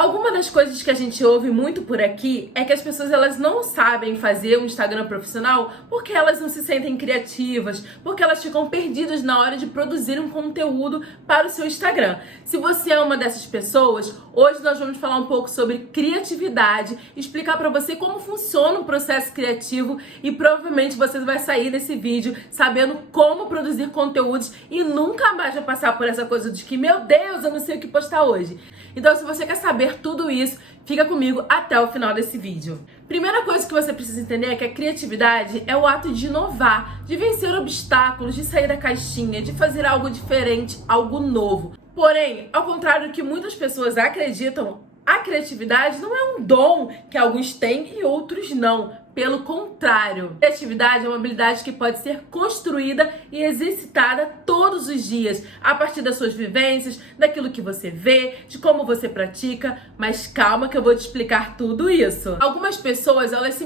Alguma das coisas que a gente ouve muito por aqui é que as pessoas elas não sabem fazer um Instagram profissional porque elas não se sentem criativas, porque elas ficam perdidas na hora de produzir um conteúdo para o seu Instagram. Se você é uma dessas pessoas, hoje nós vamos falar um pouco sobre criatividade, explicar para você como funciona o processo criativo e provavelmente você vai sair desse vídeo sabendo como produzir conteúdos e nunca mais vai passar por essa coisa de que, meu Deus, eu não sei o que postar hoje. Então, se você quer saber tudo isso, fica comigo até o final desse vídeo. Primeira coisa que você precisa entender é que a criatividade é o ato de inovar, de vencer obstáculos, de sair da caixinha, de fazer algo diferente, algo novo. Porém, ao contrário do que muitas pessoas acreditam, a criatividade não é um dom que alguns têm e outros não. Pelo contrário, a criatividade é uma habilidade que pode ser construída e exercitada todos os dias, a partir das suas vivências, daquilo que você vê, de como você pratica, mas calma que eu vou te explicar tudo isso. Algumas pessoas, elas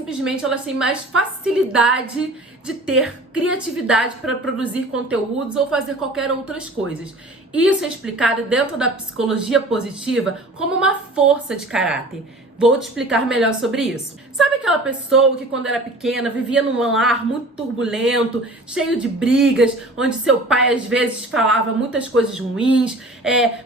têm mais facilidade de ter criatividade para produzir conteúdos ou fazer qualquer outras coisas. Isso é explicado dentro da psicologia positiva como uma força de caráter. Vou te explicar melhor sobre isso. Sabe aquela pessoa que quando era pequena vivia num lar muito turbulento, cheio de brigas, onde seu pai às vezes falava muitas coisas ruins,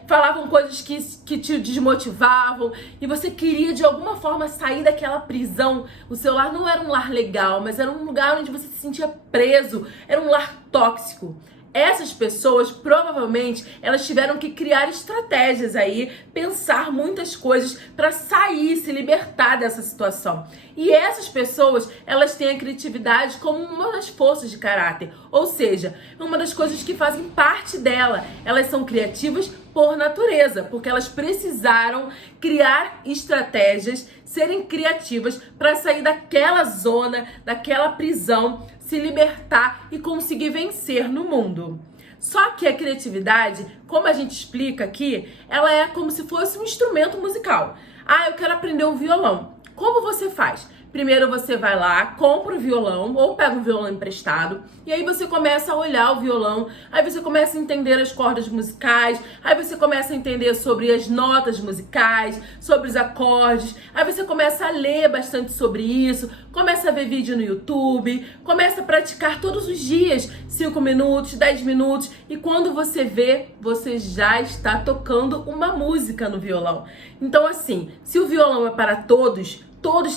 falavam coisas que te desmotivavam e você queria de alguma forma sair daquela prisão. O seu lar não era um lar legal, mas era um lugar onde você se sentia preso, era um lar tóxico. Essas pessoas, provavelmente, elas tiveram que criar estratégias aí, pensar muitas coisas para sair, se libertar dessa situação. E essas pessoas, elas têm a criatividade como uma das forças de caráter, ou seja, uma das coisas que fazem parte dela. Elas são criativas por natureza, porque elas precisaram criar estratégias, serem criativas para sair daquela zona, daquela prisão, se libertar e conseguir vencer no mundo. Só que a criatividade, como a gente explica aqui, ela é como se fosse um instrumento musical. Eu quero aprender um violão. Como você faz? Primeiro você vai lá, compra o violão ou pega um violão emprestado e aí você começa a olhar o violão, aí você começa a entender as cordas musicais, aí você começa a entender sobre as notas musicais, sobre os acordes, aí você começa a ler bastante sobre isso, começa a ver vídeo no YouTube, começa a praticar todos os dias, 5 minutos, 10 minutos e quando você vê, você já está tocando uma música no violão. Então assim, se o violão é para todos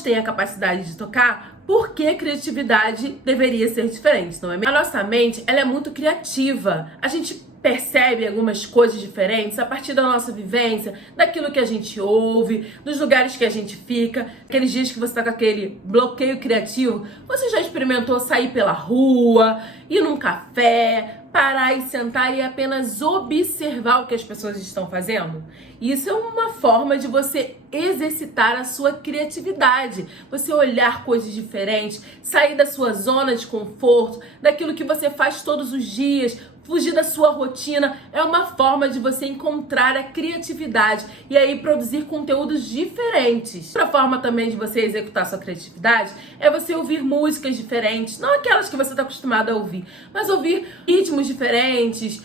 têm a capacidade de tocar, por que a criatividade deveria ser diferente, não é mesmo? A nossa mente, ela é muito criativa. A gente percebe algumas coisas diferentes a partir da nossa vivência, daquilo que a gente ouve, dos lugares que a gente fica. Aqueles dias que você tá com aquele bloqueio criativo, você já experimentou sair pela rua, ir num café, parar e sentar e apenas observar o que as pessoas estão fazendo? Isso é uma forma de você exercitar a sua criatividade. Você olhar coisas diferentes, sair da sua zona de conforto, daquilo que você faz todos os dias, fugir da sua rotina, é uma forma de você encontrar a criatividade e aí produzir conteúdos diferentes. Outra forma também de você executar sua criatividade é você ouvir músicas diferentes, não aquelas que você está acostumado a ouvir, mas ouvir ritmos diferentes,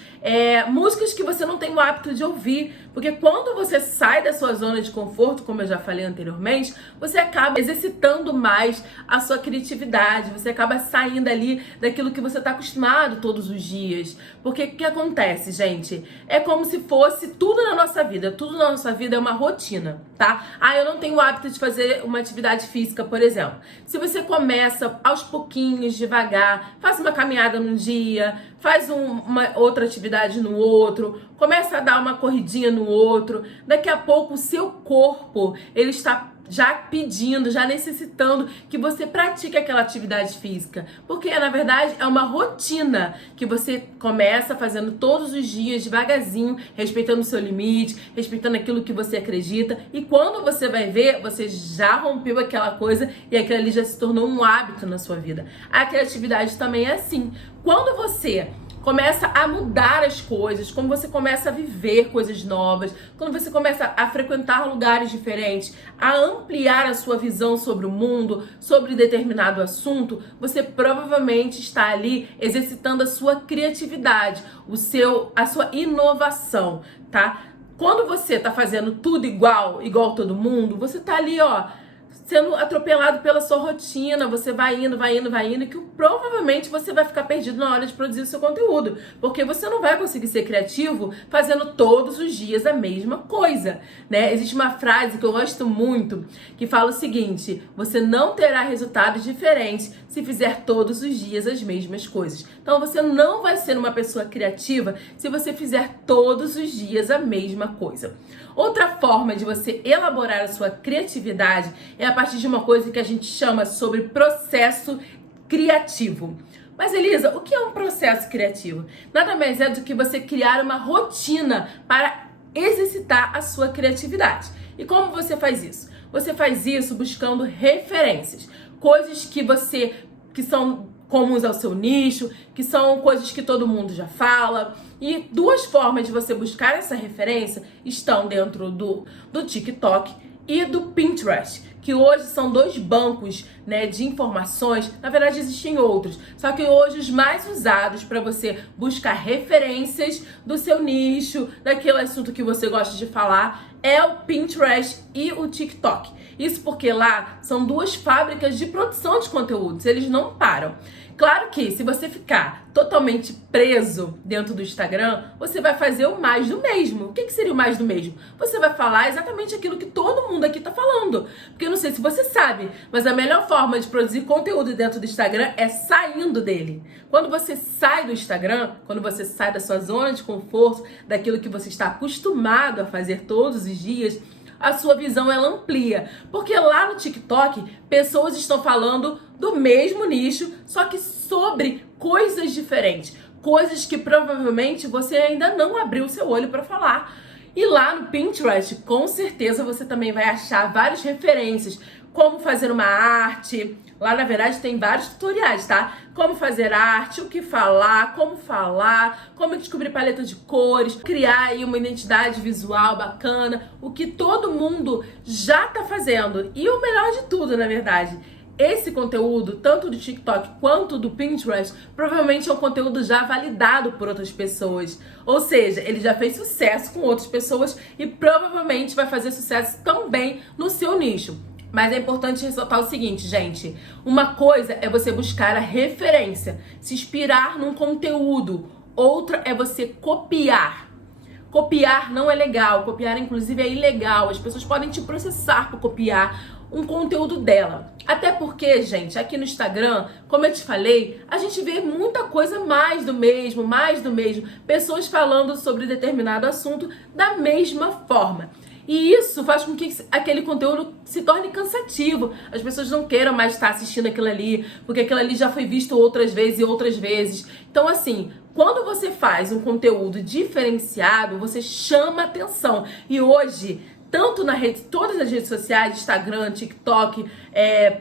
músicas que você não tem o hábito de ouvir, porque quando você sai da sua zona de conforto, como eu já falei anteriormente, você acaba exercitando mais a sua criatividade, você acaba saindo ali daquilo que você está acostumado todos os dias. Porque o que acontece, gente? É como se fosse tudo na nossa vida é uma rotina, tá? Eu não tenho o hábito de fazer uma atividade física, por exemplo. Se você começa aos pouquinhos, devagar, faz uma caminhada num dia, faz uma outra atividade no outro, começa a dar uma corridinha no outro, daqui a pouco o seu corpo, ele está já pedindo, já necessitando que você pratique aquela atividade física, porque na verdade é uma rotina que você começa fazendo todos os dias, devagarzinho, respeitando o seu limite, respeitando aquilo que você acredita, e quando você vai ver, você já rompeu aquela coisa e aquilo ali já se tornou um hábito na sua vida. A criatividade também é assim. Quando você começa a mudar as coisas, quando você começa a viver coisas novas, quando você começa a frequentar lugares diferentes, a ampliar a sua visão sobre o mundo, sobre determinado assunto, você provavelmente está ali exercitando a sua criatividade, a sua inovação, tá? Quando você tá fazendo tudo igual todo mundo, você tá ali, ó, sendo atropelado pela sua rotina, você vai indo, que provavelmente você vai ficar perdido na hora de produzir o seu conteúdo, porque você não vai conseguir ser criativo fazendo todos os dias a mesma coisa, né? Existe uma frase que eu gosto muito, que fala o seguinte: você não terá resultados diferentes se fizer todos os dias as mesmas coisas. Então você não vai ser uma pessoa criativa se você fizer todos os dias a mesma coisa. Outra forma de você elaborar a sua criatividade é a partir de uma coisa que a gente chama sobre processo criativo. Mas Elisa, o que é um processo criativo? Nada mais é do que você criar uma rotina para exercitar a sua criatividade. E como você faz isso? Você faz isso buscando referências, coisas que são comuns ao seu nicho, que são coisas que todo mundo já fala. E duas formas de você buscar essa referência estão dentro do TikTok e do Pinterest, que hoje são dois bancos, né, de informações. Na verdade existem outros, só que hoje os mais usados para você buscar referências do seu nicho, daquele assunto que você gosta de falar, é o Pinterest e o TikTok. Isso porque lá são duas fábricas de produção de conteúdos, eles não param. Claro que se você ficar totalmente preso dentro do Instagram, você vai fazer o mais do mesmo. O que seria o mais do mesmo? Você vai falar exatamente aquilo que todo mundo aqui tá falando. Porque eu não sei se você sabe, mas a melhor forma de produzir conteúdo dentro do Instagram é saindo dele. Quando você sai do Instagram, quando você sai da sua zona de conforto, daquilo que você está acostumado a fazer todos os dias, a sua visão ela amplia. Porque lá no TikTok, pessoas estão falando do mesmo nicho, só que sobre coisas diferentes. Coisas que provavelmente você ainda não abriu o seu olho para falar. E lá no Pinterest, com certeza você também vai achar várias referências. Como fazer uma arte. Lá, na verdade, tem vários tutoriais, tá? Como fazer arte, o que falar, como descobrir paleta de cores, criar aí uma identidade visual bacana, o que todo mundo já tá fazendo. E o melhor de tudo, na verdade, esse conteúdo, tanto do TikTok quanto do Pinterest, provavelmente é um conteúdo já validado por outras pessoas. Ou seja, ele já fez sucesso com outras pessoas e provavelmente vai fazer sucesso também no seu nicho. Mas é importante ressaltar o seguinte, gente. Uma coisa é você buscar a referência, se inspirar num conteúdo. Outra é você copiar. Copiar não é legal, copiar inclusive é ilegal. As pessoas podem te processar por copiar um conteúdo dela. Até porque, gente, aqui no Instagram, como eu te falei, a gente vê muita coisa mais do mesmo. Pessoas falando sobre determinado assunto da mesma forma. E isso faz com que aquele conteúdo se torne cansativo. As pessoas não queiram mais estar assistindo aquilo ali, porque aquilo ali já foi visto outras vezes e outras vezes. Então, assim, quando você faz um conteúdo diferenciado, você chama atenção. E hoje, tanto todas as redes sociais, Instagram, TikTok,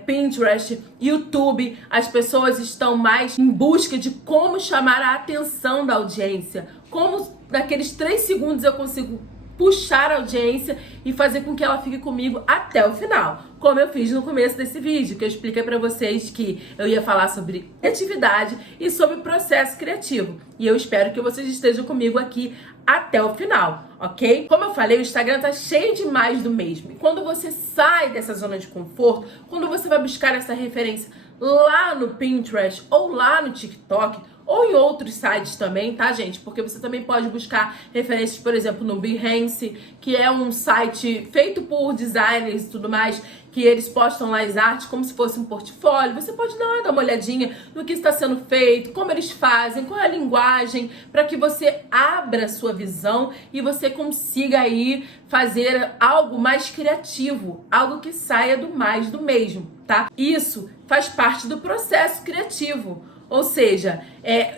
Pinterest, YouTube, as pessoas estão mais em busca de como chamar a atenção da audiência. Como naqueles 3 segundos eu consigo puxar a audiência e fazer com que ela fique comigo até o final. Como eu fiz no começo desse vídeo, que eu expliquei pra vocês que eu ia falar sobre criatividade e sobre processo criativo. E eu espero que vocês estejam comigo aqui até o final, ok? Como eu falei, o Instagram tá cheio de mais do mesmo. E quando você sai dessa zona de conforto, quando você vai buscar essa referência lá no Pinterest ou lá no TikTok, ou em outros sites também, tá, gente? Porque você também pode buscar referências, por exemplo, no Behance, que é um site feito por designers e tudo mais, que eles postam lá as artes como se fosse um portfólio. Você pode dar uma olhadinha no que está sendo feito, como eles fazem, qual é a linguagem, para que você abra a sua visão e você consiga aí fazer algo mais criativo, algo que saia do mais do mesmo, tá? Isso faz parte do processo criativo. Ou seja,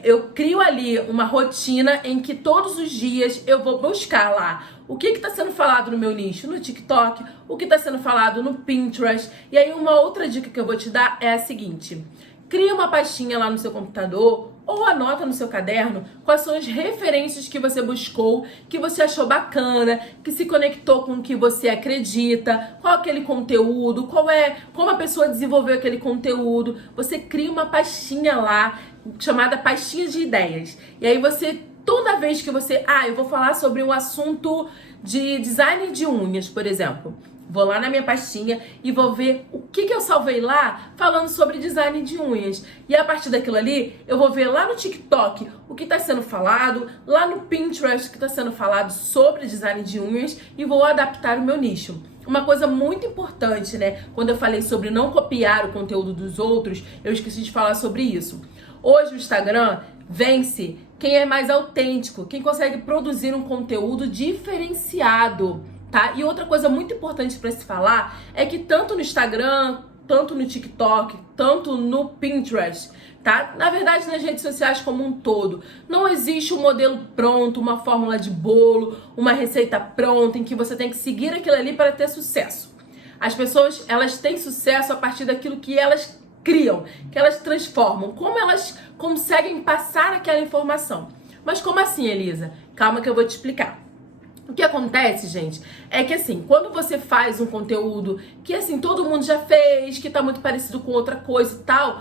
eu crio ali uma rotina em que todos os dias eu vou buscar lá o que está sendo falado no meu nicho, no TikTok, o que está sendo falado no Pinterest. E aí uma outra dica que eu vou te dar é a seguinte: cria uma pastinha lá no seu computador ou anota no seu caderno quais são as referências que você buscou, que você achou bacana, que se conectou com o que você acredita, qual é aquele conteúdo, como a pessoa desenvolveu aquele conteúdo. Você cria uma pastinha lá chamada pastinha de ideias. E aí você toda vez que você... eu vou falar sobre um assunto de design de unhas, por exemplo. Vou lá na minha pastinha e vou ver o que eu salvei lá falando sobre design de unhas. E a partir daquilo ali, eu vou ver lá no TikTok o que está sendo falado, lá no Pinterest o que está sendo falado sobre design de unhas e vou adaptar o meu nicho. Uma coisa muito importante, né? Quando eu falei sobre não copiar o conteúdo dos outros, eu esqueci de falar sobre isso. Hoje o Instagram vence quem é mais autêntico, quem consegue produzir um conteúdo diferenciado. Tá? E outra coisa muito importante para se falar é que tanto no Instagram, tanto no TikTok, tanto no Pinterest, tá? Na verdade, nas redes sociais como um todo, não existe um modelo pronto, uma fórmula de bolo, uma receita pronta em que você tem que seguir aquilo ali para ter sucesso. As pessoas, elas têm sucesso a partir daquilo que elas criam, que elas transformam, como elas conseguem passar aquela informação. Mas como assim, Elisa? Calma que eu vou te explicar. O que acontece, gente, é que assim, quando você faz um conteúdo que assim, todo mundo já fez, que tá muito parecido com outra coisa e tal,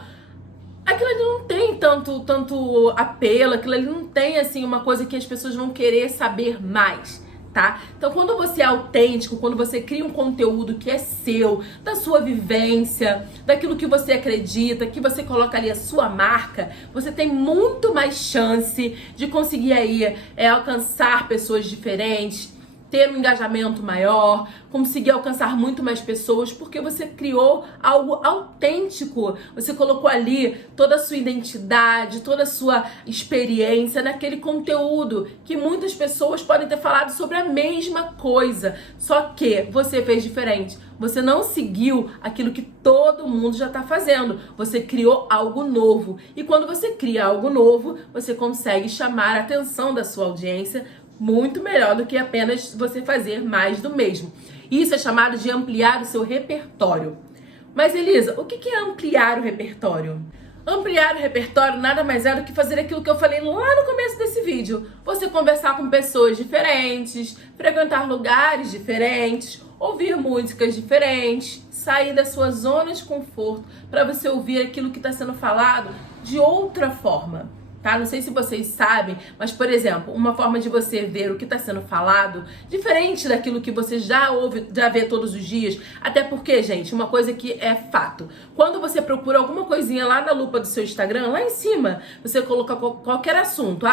aquilo ali não tem tanto apelo, aquilo ali não tem assim uma coisa que as pessoas vão querer saber mais, tá? Então, quando você é autêntico, quando você cria um conteúdo que é seu, da sua vivência, daquilo que você acredita, que você coloca ali a sua marca, você tem muito mais chance de conseguir aí alcançar pessoas diferentes, ter um engajamento maior, conseguir alcançar muito mais pessoas, porque você criou algo autêntico. Você colocou ali toda a sua identidade, toda a sua experiência naquele conteúdo, que muitas pessoas podem ter falado sobre a mesma coisa, só que você fez diferente. Você não seguiu aquilo que todo mundo já está fazendo. Você criou algo novo. E quando você cria algo novo, você consegue chamar a atenção da sua audiência muito melhor do que apenas você fazer mais do mesmo. Isso é chamado de ampliar o seu repertório. Mas, Elisa, o que é ampliar o repertório? Ampliar o repertório nada mais é do que fazer aquilo que eu falei lá no começo desse vídeo. Você conversar com pessoas diferentes, frequentar lugares diferentes, ouvir músicas diferentes, sair da sua zona de conforto para você ouvir aquilo que está sendo falado de outra forma. Tá? Não sei se vocês sabem, mas, por exemplo, uma forma de você ver o que está sendo falado, diferente daquilo que você já ouve, já vê todos os dias, até porque, gente, uma coisa que é fato, quando você procura alguma coisinha lá na lupa do seu Instagram, lá em cima, você coloca qualquer assunto,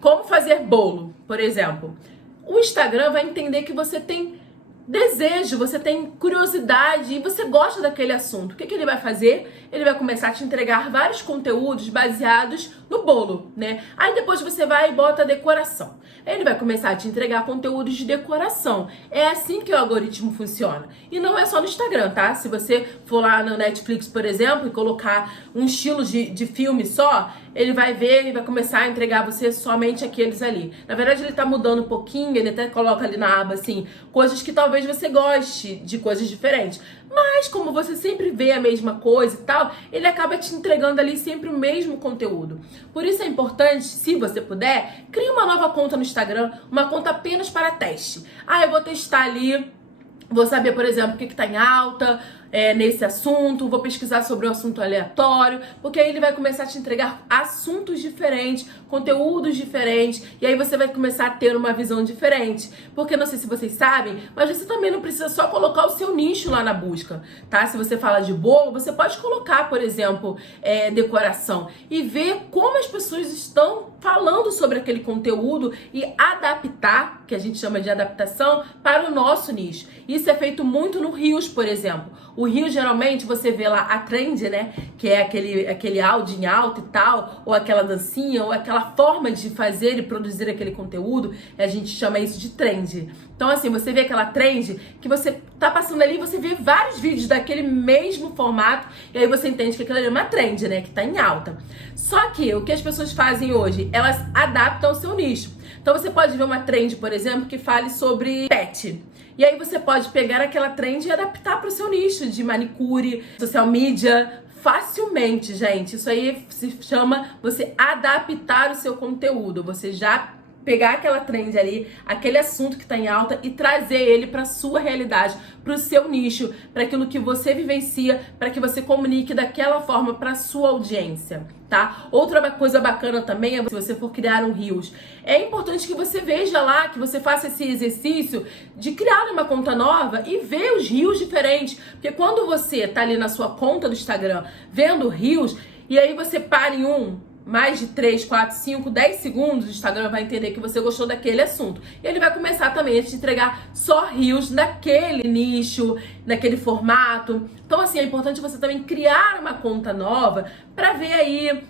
como fazer bolo, por exemplo, o Instagram vai entender que você tem desejo, você tem curiosidade e você gosta daquele assunto. O que ele vai fazer? Ele vai começar a te entregar vários conteúdos baseados no bolo, né? Aí depois você vai e bota a decoração. Ele vai começar a te entregar conteúdos de decoração. É assim que o algoritmo funciona. E não é só no Instagram, tá? Se você for lá no Netflix, por exemplo, e colocar um estilo de filme só, ele vai ver e vai começar a entregar a você somente aqueles ali. Na verdade, ele tá mudando um pouquinho, ele até coloca ali na aba, assim, coisas que talvez você goste de coisas diferentes. Mas, como você sempre vê a mesma coisa e tal, ele acaba te entregando ali sempre o mesmo conteúdo. Por isso é importante, se você puder, crie uma nova conta no Instagram, uma conta apenas para teste. Eu vou testar ali, vou saber, por exemplo, o que tá em alta nesse assunto, vou pesquisar sobre um assunto aleatório, porque aí ele vai começar a te entregar assuntos diferentes, conteúdos diferentes, e aí você vai começar a ter uma visão diferente. Porque não sei se vocês sabem, mas você também não precisa só colocar o seu nicho lá na busca, tá? Se você fala de bolo, você pode colocar, por exemplo, decoração e ver como as pessoas estão falando sobre aquele conteúdo e adaptar, que a gente chama de adaptação, para o nosso nicho. Isso é feito muito no Reels, por exemplo. O Reels, geralmente, você vê lá a trend, né? Que é aquele áudio em alto e tal, ou aquela dancinha, ou aquela forma de fazer e produzir aquele conteúdo, a gente chama isso de trend. Então, assim, você vê aquela trend que você tá passando ali, você vê vários vídeos daquele mesmo formato, e aí você entende que aquilo ali é uma trend, né? Que tá em alta. Só que o que as pessoas fazem hoje? Elas adaptam o seu nicho. Então, você pode ver uma trend, por exemplo, que fale sobre pet. E aí você pode pegar aquela trend e adaptar para o seu nicho de manicure, social media, facilmente, gente. Isso aí se chama você adaptar o seu conteúdo. Você já pegar aquela trend ali, aquele assunto que está em alta e trazer ele para sua realidade, para o seu nicho, para aquilo que você vivencia, para que você comunique daquela forma para sua audiência, tá? Outra coisa bacana também é se você for criar um Reels, é importante que você veja lá, que você faça esse exercício de criar uma conta nova e ver os Reels diferentes, porque quando você tá ali na sua conta do Instagram vendo Reels e aí você para em mais de 3, 4, 5, 10 segundos, o Instagram vai entender que você gostou daquele assunto. E ele vai começar também a te entregar só Reels naquele nicho, naquele formato. Então, assim, é importante você também criar uma conta nova para ver aí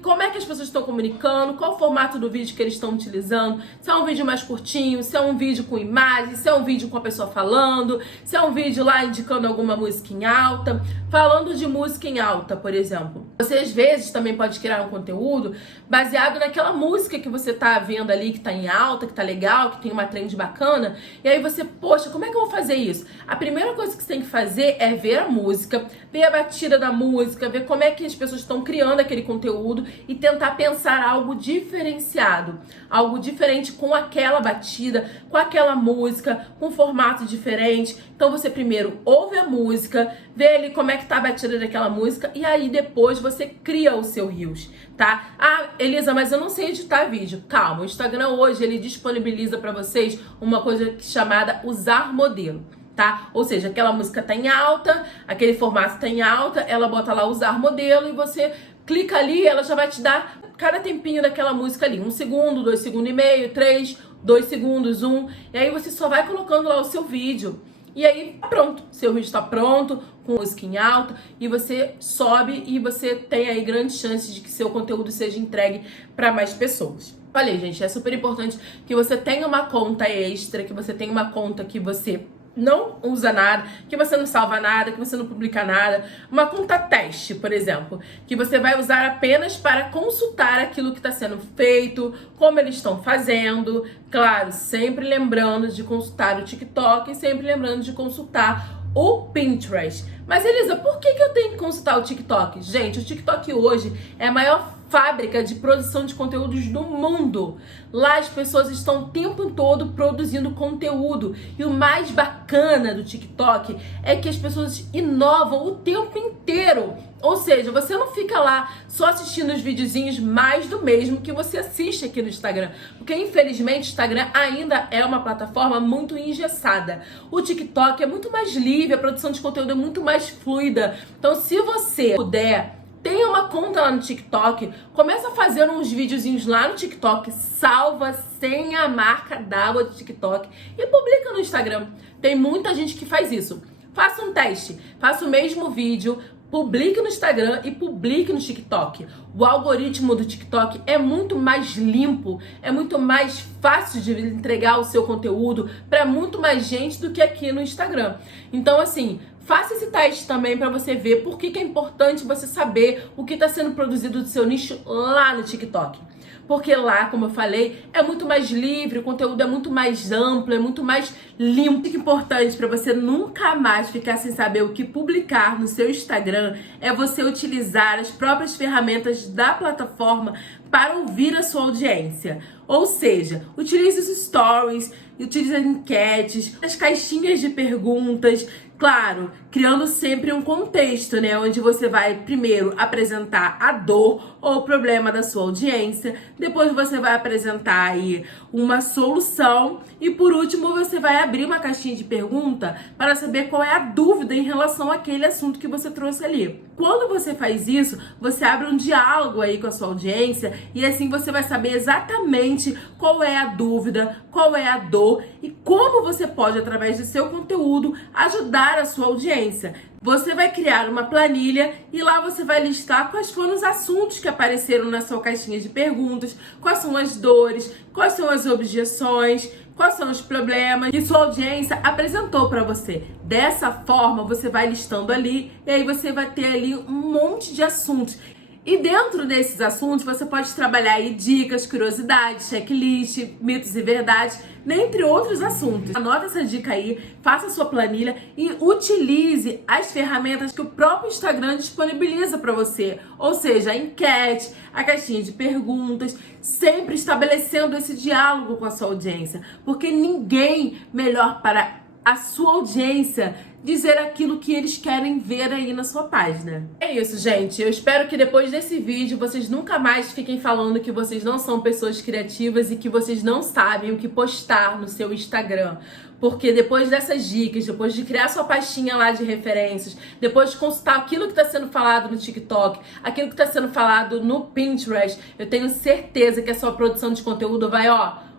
como é que as pessoas estão comunicando, qual o formato do vídeo que eles estão utilizando, se é um vídeo mais curtinho, se é um vídeo com imagem, se é um vídeo com a pessoa falando, se é um vídeo lá indicando alguma música em alta. Falando de música em alta, por exemplo, você às vezes também pode criar um conteúdo baseado naquela música que você tá vendo ali, que tá em alta, que tá legal, que tem uma trend bacana, e aí você, poxa, como é que eu vou fazer isso? A primeira coisa que você tem que fazer é ver a música, ver a batida da música, ver como é que as pessoas estão criando aquele conteúdo e tentar pensar algo diferenciado, algo diferente com aquela batida, com aquela música, com um formato diferente. Então você primeiro ouve a música, vê ali como é que tá a batida daquela música e aí depois você cria o seu Reels, tá? Ah, Elisa, mas eu não sei editar vídeo. Calma, o Instagram hoje ele disponibiliza para vocês uma coisa chamada usar modelo. Tá? Ou seja, aquela música tá em alta, aquele formato tá em alta, ela bota lá usar modelo e você clica ali, ela já vai te dar cada tempinho daquela música ali. 1 segundo, 2 segundos e meio, 3, 2 segundos, 1. E aí você só vai colocando lá o seu vídeo. E aí, pronto, seu vídeo está pronto, com música em alta, e você sobe e você tem aí grandes chances de que seu conteúdo seja entregue para mais pessoas. Falei, gente, é super importante que você tenha uma conta extra, que você tenha uma conta que você não usa nada, que você não salva nada, que você não publica nada. Uma conta teste, por exemplo, que você vai usar apenas para consultar aquilo que está sendo feito, como eles estão fazendo. Claro, sempre lembrando de consultar o TikTok e sempre lembrando de consultar o Pinterest. Mas, Elisa, por que eu tenho que consultar o TikTok? Gente, o TikTok hoje é a maior fábrica de produção de conteúdos do mundo. Lá as pessoas estão o tempo todo produzindo conteúdo. E o mais bacana do TikTok é que as pessoas inovam o tempo inteiro. Ou seja, você não fica lá só assistindo os videozinhos mais do mesmo que você assiste aqui no Instagram. Porque, infelizmente, o Instagram ainda é uma plataforma muito engessada. O TikTok é muito mais livre, a produção de conteúdo é muito mais fluida. Então, se você puder, tenha uma conta lá no TikTok, começa a fazer uns videozinhos lá no TikTok, salva sem a marca d'água do TikTok e publica no Instagram. Tem muita gente que faz isso. Faça um teste, faça o mesmo vídeo, publique no Instagram e publique no TikTok. O algoritmo do TikTok é muito mais limpo, é muito mais fácil de entregar o seu conteúdo para muito mais gente do que aqui no Instagram. Então, assim, faça esse teste também para você ver por que é importante você saber o que está sendo produzido do seu nicho lá no TikTok. Porque lá, como eu falei, é muito mais livre, o conteúdo é muito mais amplo, é muito mais limpo. O que é importante para você nunca mais ficar sem saber o que publicar no seu Instagram é você utilizar as próprias ferramentas da plataforma para ouvir a sua audiência. Ou seja, utilize os stories, utilize as enquetes, as caixinhas de perguntas. Claro, criando sempre um contexto, né? Onde você vai primeiro apresentar a dor ou o problema da sua audiência, depois você vai apresentar aí uma solução e por último você vai abrir uma caixinha de pergunta para saber qual é a dúvida em relação àquele assunto que você trouxe ali. Quando você faz isso, você abre um diálogo aí com a sua audiência e assim você vai saber exatamente qual é a dúvida, qual é a dor e como você pode, através do seu conteúdo, ajudar a sua audiência. Você vai criar uma planilha e lá você vai listar quais foram os assuntos que apareceram na sua caixinha de perguntas, quais são as dores, quais são as objeções, quais são os problemas que sua audiência apresentou para você. Dessa forma, você vai listando ali e aí você vai ter ali um monte de assuntos. E dentro desses assuntos, você pode trabalhar aí dicas, curiosidades, checklist, mitos e verdades, dentre outros assuntos. Anota essa dica aí, faça a sua planilha e utilize as ferramentas que o próprio Instagram disponibiliza para você. Ou seja, a enquete, a caixinha de perguntas, sempre estabelecendo esse diálogo com a sua audiência. Porque ninguém melhor para a sua audiência dizer aquilo que eles querem ver aí na sua página. É isso, gente. Eu espero que depois desse vídeo vocês nunca mais fiquem falando que vocês não são pessoas criativas e que vocês não sabem o que postar no seu Instagram. Porque depois dessas dicas, depois de criar sua pastinha lá de referências, depois de consultar aquilo que está sendo falado no TikTok, aquilo que está sendo falado no Pinterest, eu tenho certeza que a sua produção de conteúdo vai,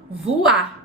voar.